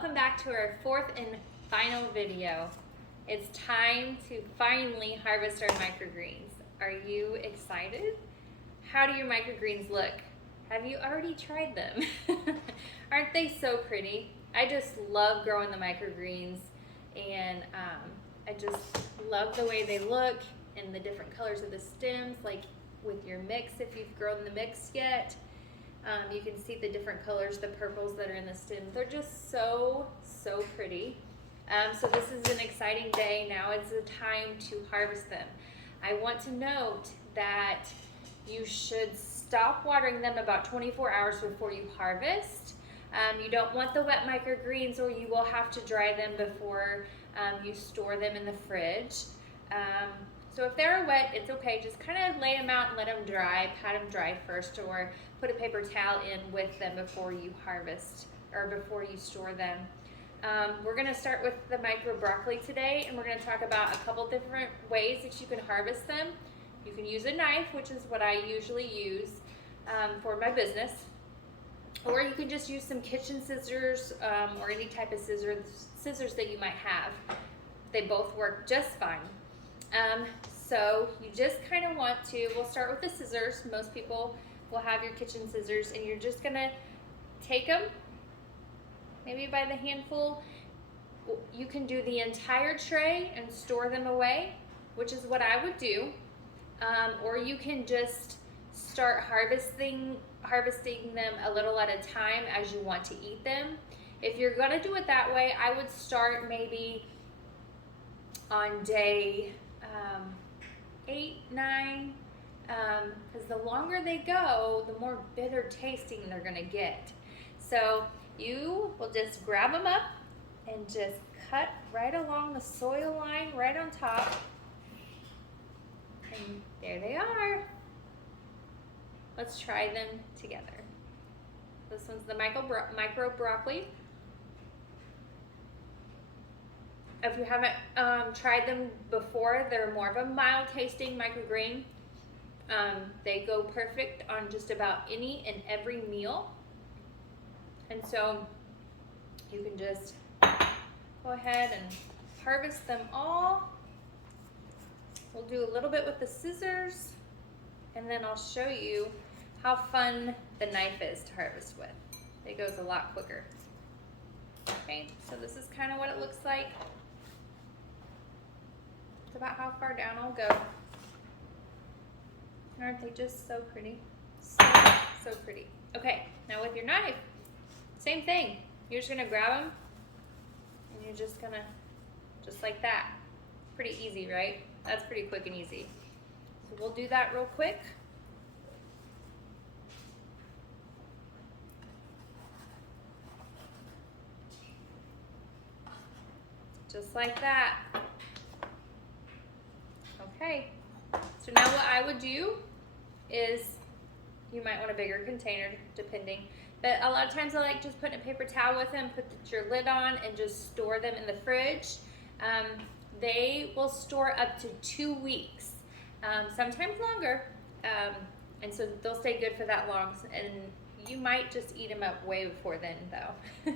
welcome back to our fourth and final video. It's time to finally harvest our microgreens. Are you excited? How do your microgreens look? Have you already tried them? Aren't they so pretty? I just love growing the microgreens, and I just love the way they look and the different colors of the stems, like with your mix, if you've grown the mix yet. You can see the different colors, the purples that are in the stem. They're just so pretty. So this is an exciting day. Now it's the time to harvest them. I want to note that you should stop watering them about 24 hours before you harvest. You don't want the wet microgreens, or you will have to dry them before you store them in the fridge. So if they're wet, it's okay. Just kind of lay them out and let them dry, pat them dry first, or put a paper towel in with them before you harvest or before you store them. We're gonna start with the micro broccoli today, and we're gonna talk about a couple different ways that you can harvest them. You can use a knife, which is what I usually use for my business, or you can just use some kitchen scissors or any type of scissors that you might have. They both work just fine. So you just kind of want to, we'll start with the scissors. Most people will have your kitchen scissors, and you're just gonna take them maybe by the handful. You can do the entire tray and store them away, which is what I would do. Or you can just start harvesting them a little at a time as you want to eat them. If you're gonna do it that way, I would start maybe on day 8, 9, because the longer they go, the more bitter tasting they're gonna get. So you will just grab them up and just cut right along the soil line, right on top. And there they are. Let's try them together. This one's the micro broccoli. If you haven't tried them before, they're more of a mild tasting microgreen. They go perfect on just about any and every meal. And so you can just go ahead and harvest them all. We'll do a little bit with the scissors, and then I'll show you how fun the knife is to harvest with. It goes a lot quicker. Okay, so this is kind of what it looks like. It's about how far down I'll go. Aren't they just so pretty? So pretty. Okay, now with your knife, same thing. You're just gonna grab them, and you're just gonna, just like that. Pretty easy, right? That's pretty quick and easy. So we'll do that real quick. Just like that. Okay, so now what I would do is, you might want a bigger container depending, but a lot of times I like just putting a paper towel with them, put your lid on, and just store them in the fridge. They will store up to 2 weeks, sometimes longer, and so they'll stay good for that long, and you might just eat them up way before then though.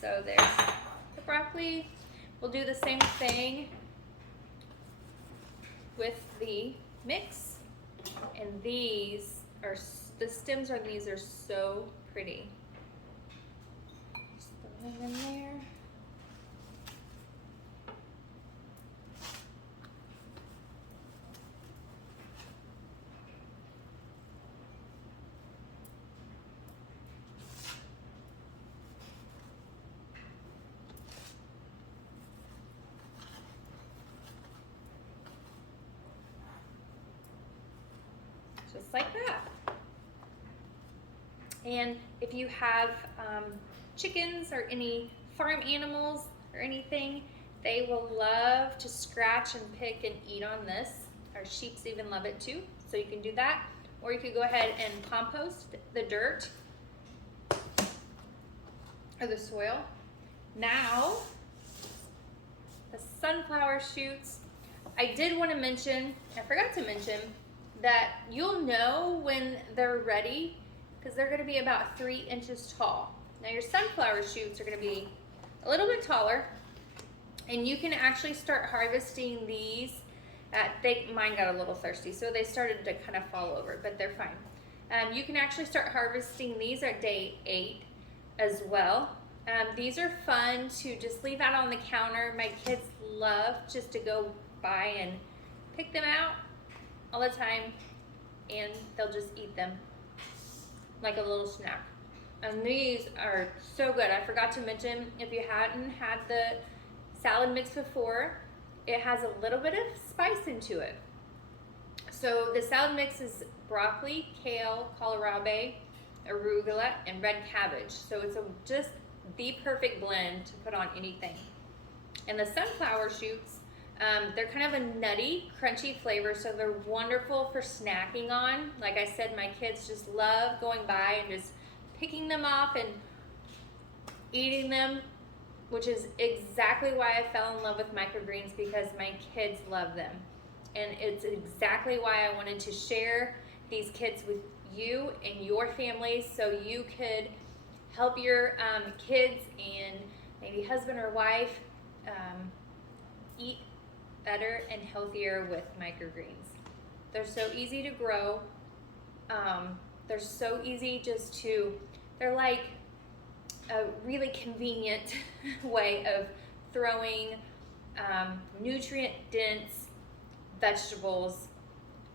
So there's the broccoli. We'll do the same thing with the mix, and these are, the stems on these are so pretty. Just throw them in there. Just like that. And if you have chickens or any farm animals or anything, they will love to scratch and pick and eat on this. Our sheeps even love it too, so you can do that. Or you could go ahead and compost the dirt or the soil. Now, the sunflower shoots. I did want to mention, I forgot to mention, that you'll know when they're ready because they're going to be about 3 inches tall. Now your sunflower shoots are going to be a little bit taller, and you can actually start harvesting these. Mine got a little thirsty, so they started to kind of fall over, but they're fine. You can actually start harvesting these at day 8 as well. These are fun to just leave out on the counter. My kids love just to go by and pick them out all the time, and they'll just eat them like a little snack. And these are so good. I forgot to mention, if you hadn't had the salad mix before, it has a little bit of spice into it. So the salad mix is broccoli, kale, kohlrabi, arugula, and red cabbage. So it's just the perfect blend to put on anything. And the sunflower shoots, they're kind of a nutty, crunchy flavor, so they're wonderful for snacking on. Like I said, my kids just love going by and just picking them off and eating them, which is exactly why I fell in love with microgreens, because my kids love them. And it's exactly why I wanted to share these kits with you and your families, so you could help your kids and maybe husband or wife eat better and healthier with microgreens. They're so easy to grow. They're so easy they're like a really convenient way of throwing nutrient-dense vegetables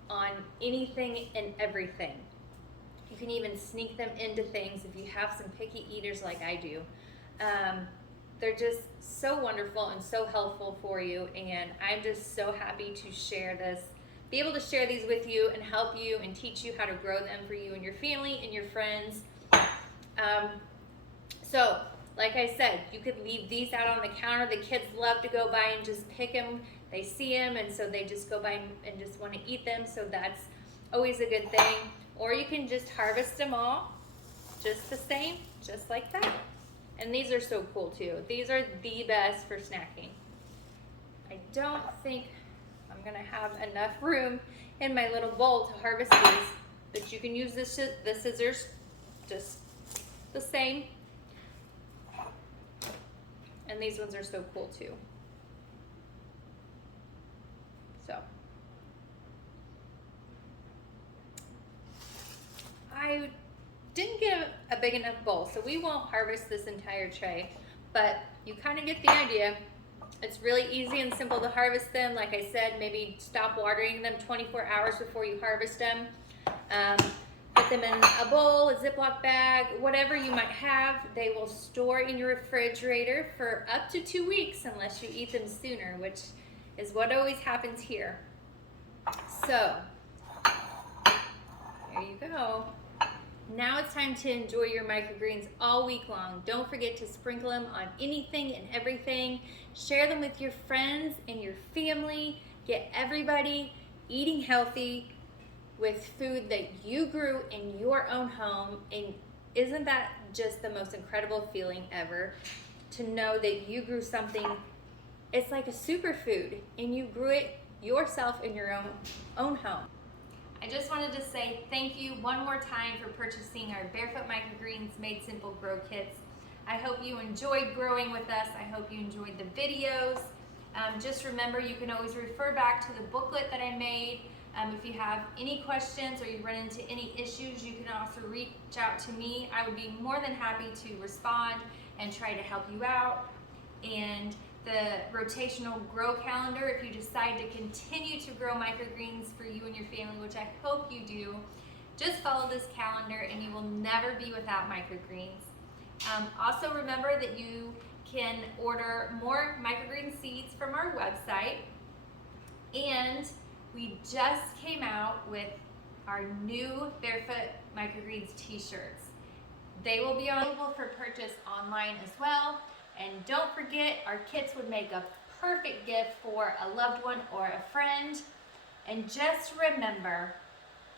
on anything and everything. You can even sneak them into things if you have some picky eaters like I do. They're just so wonderful and so helpful for you, and I'm just so happy to be able to share these with you and help you and teach you how to grow them for you and your family and your friends. So, like I said, you could leave these out on the counter. The kids love to go by and just pick them. They see them, and so they just go by and just want to eat them, so that's always a good thing. Or you can just harvest them all just the same, just like that. And these are so cool too. These are the best for snacking. I don't think I'm gonna have enough room in my little bowl to harvest these, but you can use the scissors just the same. And these ones are so cool too. So I didn't get a big enough bowl, so we won't harvest this entire tray, but you kind of get the idea. It's really easy and simple to harvest them. Like I said, maybe stop watering them 24 hours before you harvest them. Put them in a bowl, a Ziploc bag, whatever you might have. They will store in your refrigerator for up to 2 weeks unless you eat them sooner, which is what always happens here. So, there you go. Now it's time to enjoy your microgreens all week long. Don't forget to sprinkle them on anything and everything. Share them with your friends and your family. Get everybody eating healthy with food that you grew in your own home. And isn't that just the most incredible feeling ever? To know that you grew something, it's like a superfood, and you grew it yourself in your own home. I just wanted to say thank you one more time for purchasing our Barefoot Microgreens Made Simple Grow Kits. I hope you enjoyed growing with us. I hope you enjoyed the videos. Just remember, you can always refer back to the booklet that I made. If you have any questions or you run into any issues, you can also reach out to me. I would be more than happy to respond and try to help you out. And the rotational grow calendar, if you decide to continue to grow microgreens for you and your family, which I hope you do, just follow this calendar and you will never be without microgreens. Also remember that you can order more microgreen seeds from our website, and we just came out with our new Barefoot Microgreens t-shirts. They will be available for purchase online as well. And don't forget, our kits would make a perfect gift for a loved one or a friend. And just remember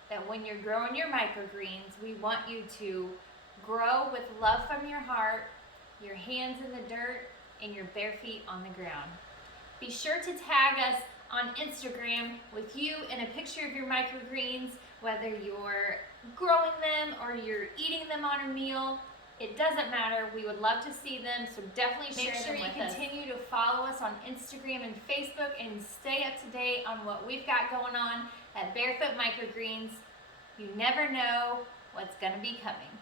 that when you're growing your microgreens, we want you to grow with love from your heart, your hands in the dirt, and your bare feet on the ground. Be sure to tag us on Instagram with you and a picture of your microgreens, whether you're growing them or you're eating them on a meal. It doesn't matter. We would love to see them, so definitely Make share sure them you with us. continue to follow us on Instagram and Facebook and stay up to date on what we've got going on at Barefoot Microgreens. You never know what's going to be coming.